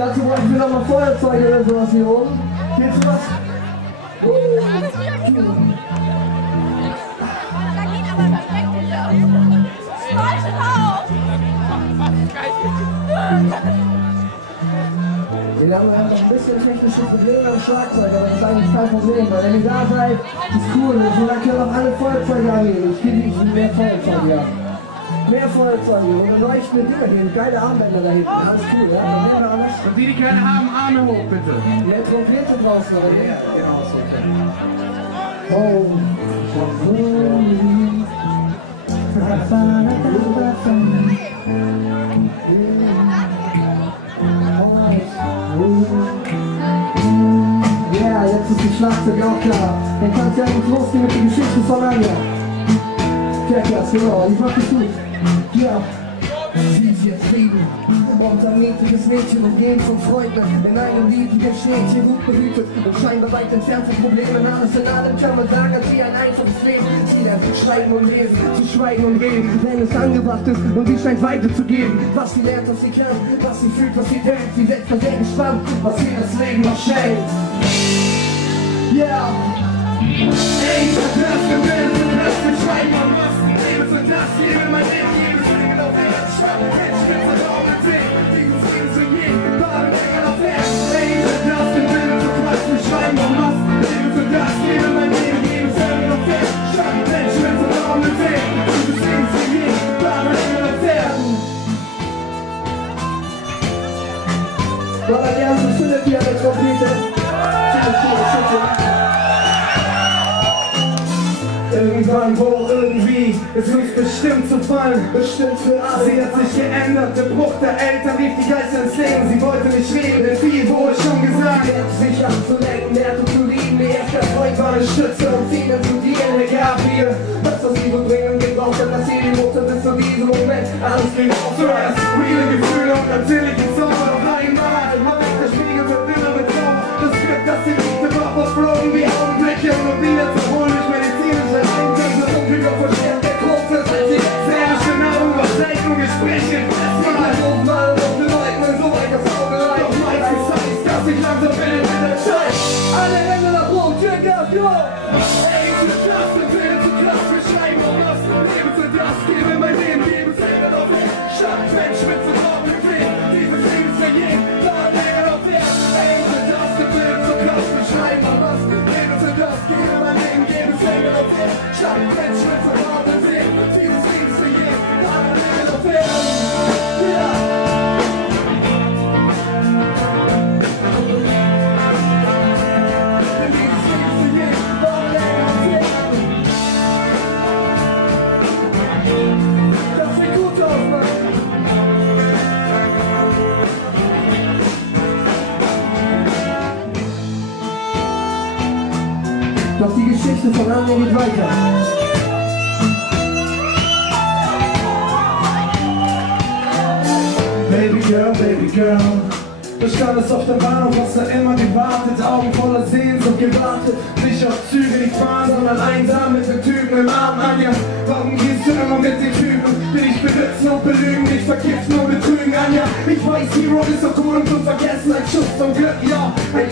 Dazu bräuchten wir nochmal Feuerzeuge oder sowas hier oben. Geht's was? Da geht aber perfekt hier. Leuchtet auf! Wir haben noch ein bisschen technische Probleme am Schlagzeug, aber das ist eigentlich kein Problem, weil wenn ihr da seid, ist cool. Und dann können auch alle Feuerzeuge angehen. Ich will mehr Feuerzeuge haben. Mehr Feuerzeuge und leuchtende Dinger gehen. Geile Armbänder da hinten. Alles cool, ja? Dann werden wir alles. Und die keine haben, Arme hoch, bitte. Die Trompete draußen, aber ja, genau so. Ja, jetzt ist die Schlagzeug auch klar. Dann kannst du ja nicht losgehen mit der Geschichte von Anja. Checkers, genau, ich mach dich gut. Ja. Sie ist jetzt Leben, unternehmliches Mädchen umgeben von Freunden. In einem lieblichen Städtchen gut behütet und scheinbar weit entfernt von Problemen. Alles in allem kann man sagen, als sie ein einfaches Leben. Sie lernt zu schweigen und lesen, zu schweigen und reden, wenn es angebracht ist und sie scheint weiterzugeben. Was sie lernt, was sie kann, was sie fühlt, was sie denkt. Sie setzt sehr gespannt, was ihr das Leben noch schenkt. Yeah! Ey, das für Bild, das für Schweigen und was Leben für das hier in mein Leben. Voilà, bien, je suis le pied avec son Irgendwann, wo, irgendwie, es muss bestimmt zu fallen, bestimmt für alle. Sie hat sich geändert, der Bruch der Eltern rief die Geister ins Leben. Sie wollte nicht reden, denn viel wurde schon gesagt. Sich abzulenken, Werte zu lieben, ihr erster Freund war eine Stütze und sie dann zu dienen. Er gab ihr das, was sie so dringend gebraucht hat, dass sie die Mutter bis zu diesem Moment alles ging auf. So das reale Gefühle und natürliche Zauber auf einmal. Der Spiegel wird dünner mit Zauber. Das Glück, das sie liebte, war verflogen wie Augenblicke und wieder zu holen durch medizinische Eingriffe. Über verstärkt der Kurse, als sie seelische Nahrung, was Zeichnung, Gespräche, festmachen. Mal auf den Leuten so weit das Auge rein. Doch meistens heißt, dass ich langsam bin in der Zeit. Alle Hände nach oben, Checkers, go! Ey, zu krass, wir werden zu krass, wir schreiben auf das Leben für das, gebe mein Leben, gebe Fäden auf den Stadt, Mensch, mit so drauf im Weg, dieses Leben ist für jeden, da länger auf der. Ey, zu das, wir werden zu krass, wir schreiben auf das Leben für das, gebe mein Leben, gebe Fäden auf den Stadt, Mensch, mit so drauf im Weg, dieses Leben ist für jeden, da länger auf der. Doch die Geschichte von Anja geht weiter. Baby girl, du standest auf der Bahnhof, hast da immer gewartet, Augen voller Sehnsucht gewartet. Nicht auf Züge, nicht fahren, sondern einsam mit den Typen im Arm. Anja, warum gehst du immer mit den Typen? Will ich besitzen und belügen, nicht verkiffen und betrügen. Anja, ich weiß, Hero ist so cool und zu vergessen, ein Schuss zum Glück, ja. Ein